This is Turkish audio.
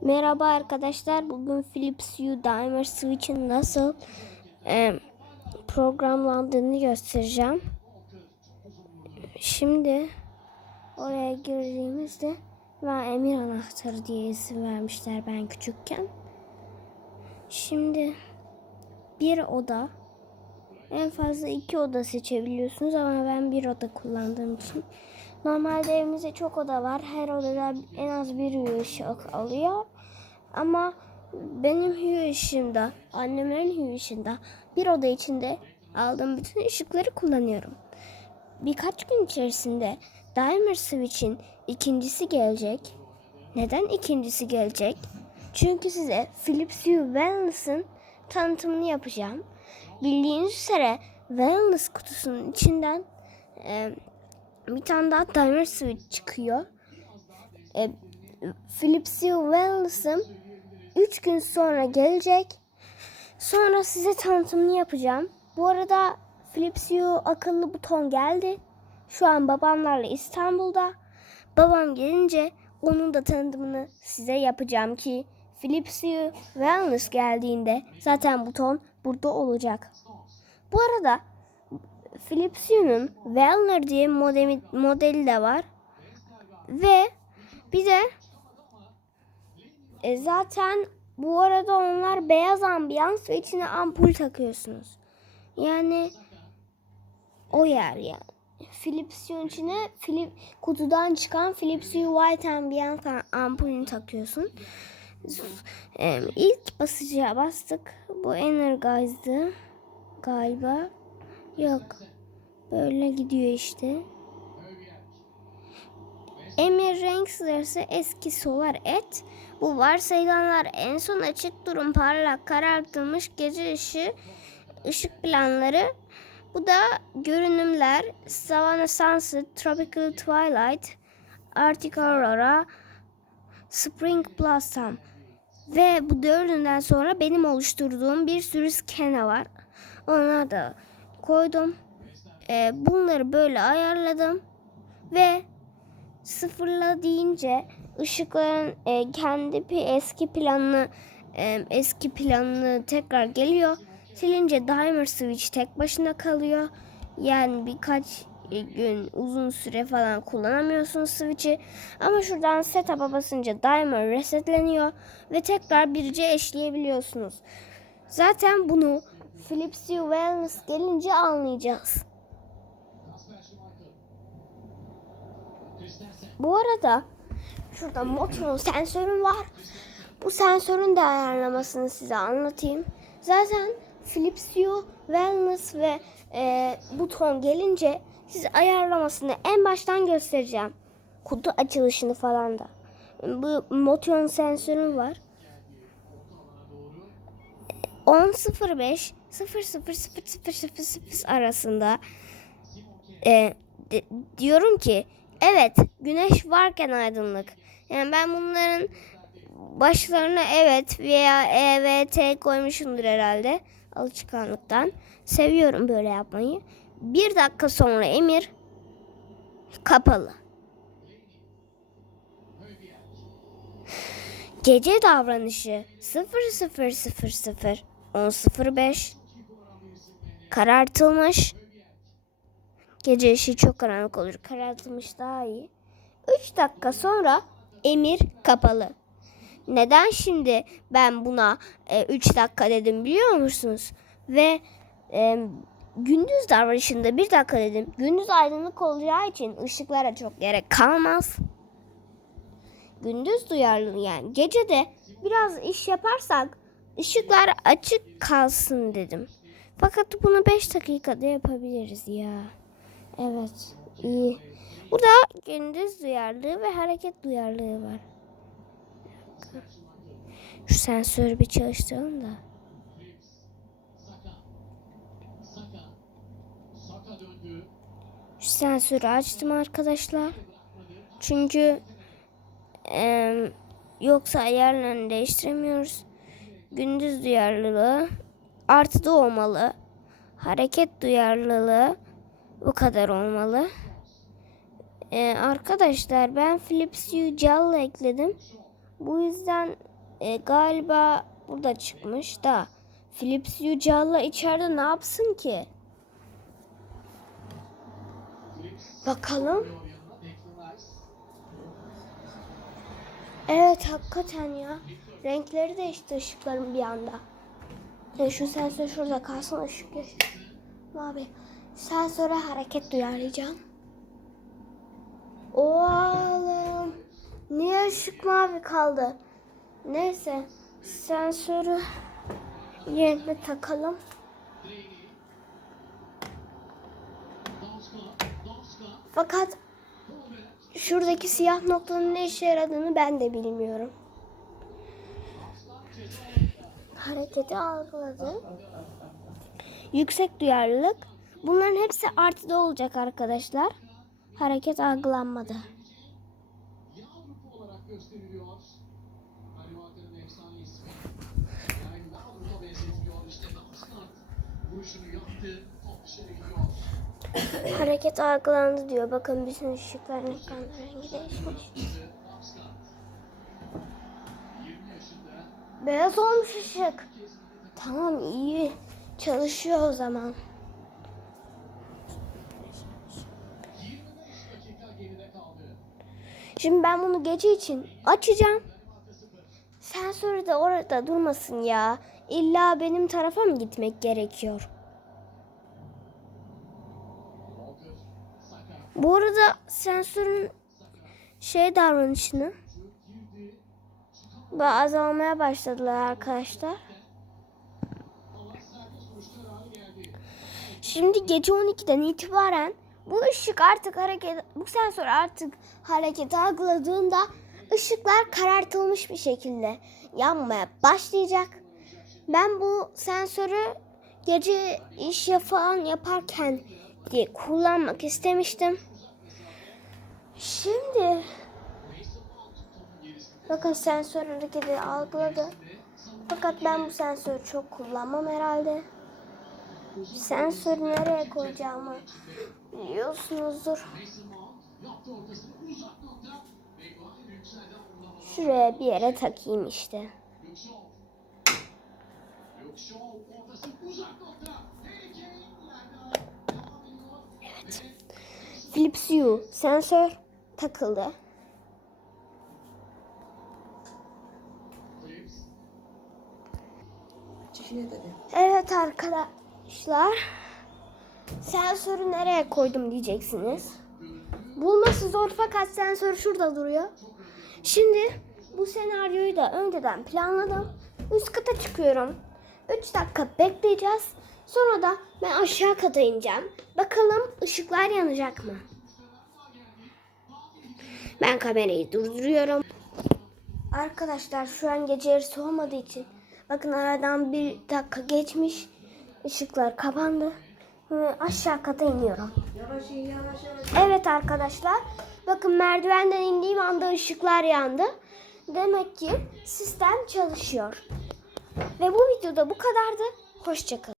Merhaba arkadaşlar. Bugün Philips Hue Dimer Switch'in nasıl e, programlandığını göstereceğim. Şimdi oraya girdiğimizde ben Emir anahtarı diye isim vermişler ben küçükken. Şimdi bir oda en fazla iki oda seçebiliyorsunuz ama ben bir oda kullandığım için Normalde evimizde çok oda var. Her odada en az bir hue ışık alıyor. Ama benim hue ışığımda, annemlerin hue ışığında bir oda içinde aldığım bütün ışıkları kullanıyorum. Birkaç gün içerisinde Dimer Switch'in ikincisi gelecek. Neden ikincisi gelecek? Çünkü size Philips Hue Wellness'ın tanıtımını yapacağım. Bildiğiniz üzere Wellness kutusunun içinden e, bir tane daha timer switch çıkıyor. E, Hue Wellness'ım 3 gün sonra gelecek. Sonra size tanıtımını yapacağım. Bu arada Philips Hue akıllı buton geldi. Şu an babamlarla İstanbul'da. Babam gelince onun da tanıtımını size yapacağım ki Philips Hue Wellness geldiğinde zaten buton burada olacak. Bu arada Philips Hue'nun Wellner diye modeli, modeli de var. Ve bir de e, zaten bu arada onlar beyaz ambiyans ve içine ampul takıyorsunuz. Yani o yer yani. Philips Hue'nun içine Philip, kutudan çıkan Philips Hue White ambiyans ampulünü takıyorsun. E, ilk basıcıya bastık. Bu Energize'dı galiba. Yok. Böyle gidiyor işte. Emir renk sırası eski solar et. Bu varsayılanlar en son açık durum parlak karartılmış gece ışığı ışık planları. Bu da görünümler Savannah Sunset, Tropical Twilight, Arctic Aurora, Spring Blossom. Ve bu dördünden sonra benim oluşturduğum bir sürü skene var. Onları da koydum. Ee, bunları böyle ayarladım. Ve sıfırla deyince ışıkların e, kendi eski planını e, eski planını tekrar geliyor. Silince dimer switch tek başına kalıyor. Yani birkaç e, gün uzun süre falan kullanamıyorsunuz switch'i. Ama şuradan setup'a basınca dimer resetleniyor ve tekrar birce eşleyebiliyorsunuz. Zaten bunu Philips Wellness gelince anlayacağız. Bu arada şurada motorun sensörüm var. Bu sensörün de ayarlamasını size anlatayım. Zaten Philips Hue Wellness ve e, buton gelince size ayarlamasını en baştan göstereceğim. Kutu açılışını falan da. Bu motorun sensörüm var. 10.05 00000 arasında e, de- diyorum ki evet güneş varken aydınlık. Yani ben bunların başlarına evet veya EVT koymuşumdur herhalde alışkanlıktan. Seviyorum böyle yapmayı. Bir dakika sonra emir kapalı. Gece davranışı 0000 10.05 karartılmış. Gece ışığı çok karanlık olur. Karartılmış daha iyi. 3 dakika sonra emir kapalı. Neden şimdi ben buna 3 dakika dedim biliyor musunuz? Ve e, gündüz davranışında 1 dakika dedim. Gündüz aydınlık olacağı için ışıklara çok gerek kalmaz. Gündüz duyarlı yani gece de biraz iş yaparsak ışıklar açık kalsın dedim. Fakat bunu 5 dakikada yapabiliriz ya. Evet iyi. Burada gündüz duyarlılığı ve hareket duyarlılığı var. Şu sensörü bir çalıştıralım da. Şu sensörü açtım arkadaşlar. Çünkü eee, yoksa ayarlarını değiştiremiyoruz. Gündüz duyarlılığı artıda olmalı. Hareket duyarlılığı bu kadar olmalı. Ee, arkadaşlar ben Philips Hue Jelly ekledim. Bu yüzden e, galiba burada çıkmış da Philips Hue Cihaz'la içeride ne yapsın ki? Bakalım. Evet hakikaten ya. Renkleri değişti ışıkların bir anda. Ya şu sensör şurada kalsın ışık geç. Mavi. Sensöre hareket duyarlayacağım. Oğlum. Niye ışık mavi kaldı? Neyse. Sensörü yerine takalım. Fakat şuradaki siyah noktanın ne işe yaradığını ben de bilmiyorum. Hareketi algıladı. Yüksek duyarlılık. Bunların hepsi artıda olacak arkadaşlar. Hareket algılanmadı. Hareket algılandı diyor. Bakın bütün ışıkların ekran rengi değişmiş. Beyaz olmuş ışık. Tamam iyi. Çalışıyor o zaman. 25 dakika geride kaldı. Şimdi ben bunu gece için açacağım. Sensörü de orada durmasın ya. İlla benim tarafa mı gitmek gerekiyor? Bu arada sensörün şey davranışını azalmaya başladılar arkadaşlar. Şimdi gece 12'den itibaren bu ışık artık hareket, bu sensör artık hareket algıladığında ışıklar karartılmış bir şekilde yanmaya başlayacak. Ben bu sensörü gece iş ya- falan yaparken diye kullanmak istemiştim. Şimdi bakın sensör hareketi algıladı. Fakat ben bu sensörü çok kullanmam herhalde. Sensörü nereye koyacağımı biliyorsunuzdur. Şuraya bir yere takayım işte. Ediyor. Philips Hue sensör takıldı. Evet arkadaşlar. Sensörü nereye koydum diyeceksiniz. Bulması zor fakat sensör şurada duruyor. Şimdi bu senaryoyu da önceden planladım. Üst kata çıkıyorum. 3 dakika bekleyeceğiz. Sonra da ben aşağı kata ineceğim. Bakalım ışıklar yanacak mı? Ben kamerayı durduruyorum. Arkadaşlar şu an gece yarısı olmadığı için bakın aradan bir dakika geçmiş. Işıklar kapandı. Ve aşağı kata iniyorum. Yavaş in yavaş yavaş. Evet arkadaşlar. Bakın merdivenden indiğim anda ışıklar yandı. Demek ki sistem çalışıyor. Ve bu videoda bu kadardı. Hoşçakalın.